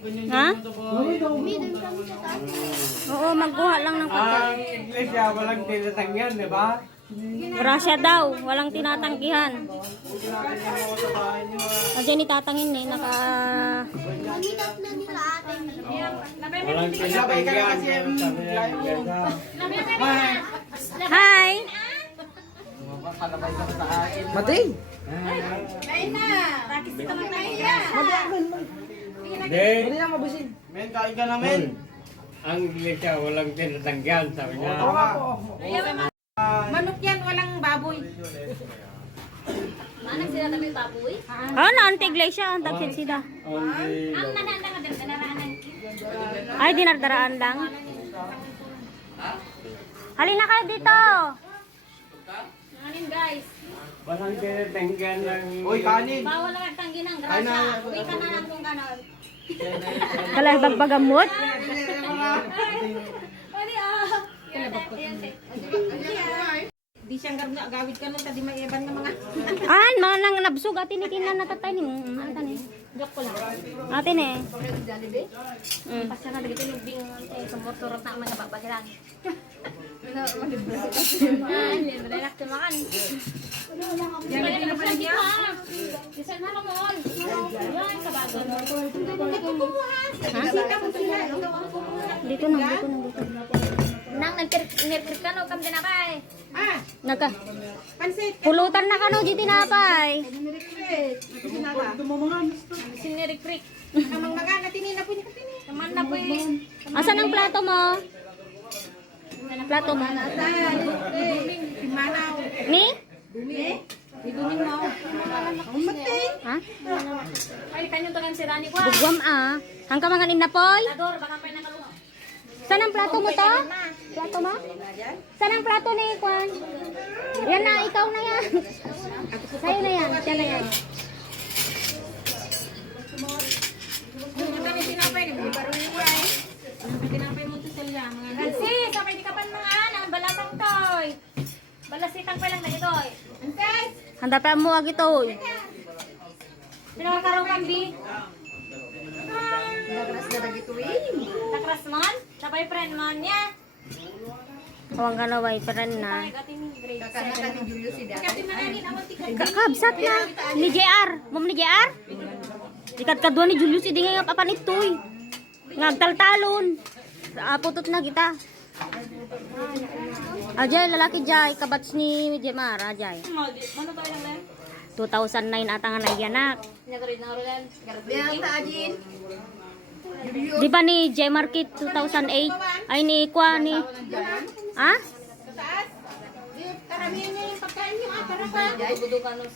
Ha? Midon kami sa taas. Oo, magkuha lang ng pagkain. Ang iglesia, walang tinatangyan, di ba? Grasya daw, walang tinatanggihan. Diyan itatangin eh, naka... Manitat na nila ate. Walang tinatangyan. Sabi niya, iglesia. Hi! Matay! Hindi. na mabusin. Men, kain ka namin. Ang iglesia, walang tinatangyan, sabi niya. Manok yan, walang baboy. Manang sila kami baboy. Ah, naante iglesia, ang tapsin sila. Only Ang nananda nga din kanaraanan. Ay, dinardaraan lang. Halina kayo dito! Nganin guys. walang tinatangyan ng... Uy, kanin! Bawal lang tanggi ng grasa. Uwi ka na lang kung ganon. Kalay bagbagamot? Pwede ah. Di siyang gawid ka nun, tadi may eban ng mga... Ah, mga nang nabsug, atin ikinan natatay ni mo. Atan eh. Joke ko lang. Atin eh. Jollibee? Mm. Basta na dito lubing sumurturot na mga babagilan. Libre na tumakan. Yan, hindi pa niya. Isa na naman. Yan, kabagan. Dito na, dito na, dito. Nang nagkirkir ka no, kam dinapay. Ah, Naka, pansit. pulutan na ka no, di tinapay. Sinirikrik. Amang mga natinin na po niya katinin. Naman na po eh. Asan ang plato mo? Plato mo? Manaw. Ni? Idumin mo. Matay. Ha? Ay, kanyo to kan si Rani ko. Bugwam ah. Ang kamanganin na poy? Ador, baka pa nakaluha. Saan ang plato mo to? Plato mo? Saan ang plato ni Kwan? Yan na, ikaw na yan. Sa'yo na yan, siya na yan. Yung kami tinapay, di ba rin yung ay? Tinapay mo to sila. Kasi, sabay di ka pa mga anang balasang toy. Balasitang pa lang na ito. Guys, Handa pa mo ag ito. Pinakakarong kambi. nagras na dagito eh. Nakras mon. Sabay friend mon niya. Kawang kalaway, peren na. Ay, gating grade Kakanta 7. ni Julio si Dad. Kasi mananin ang tikat. Kabsat na. Ni JR. Mom ni JR? Ikat kadwa ni Julius, hindi nga papanitoy. Ngagtaltalon. Putot na kita. Ajay, lalaki Jay. Kabats ni Jemar. Ajay. Ano ba yung lang? 2009 ata nga naiyanak. Nagarid na rolan. Yan ta ajin. Di ba ni Jemar Kit 2008? Ay ni Kwa ni... Ha? Sa taas. Di, karamihan niya yung pagkain niyo. Ah, para pa. Budukan nos.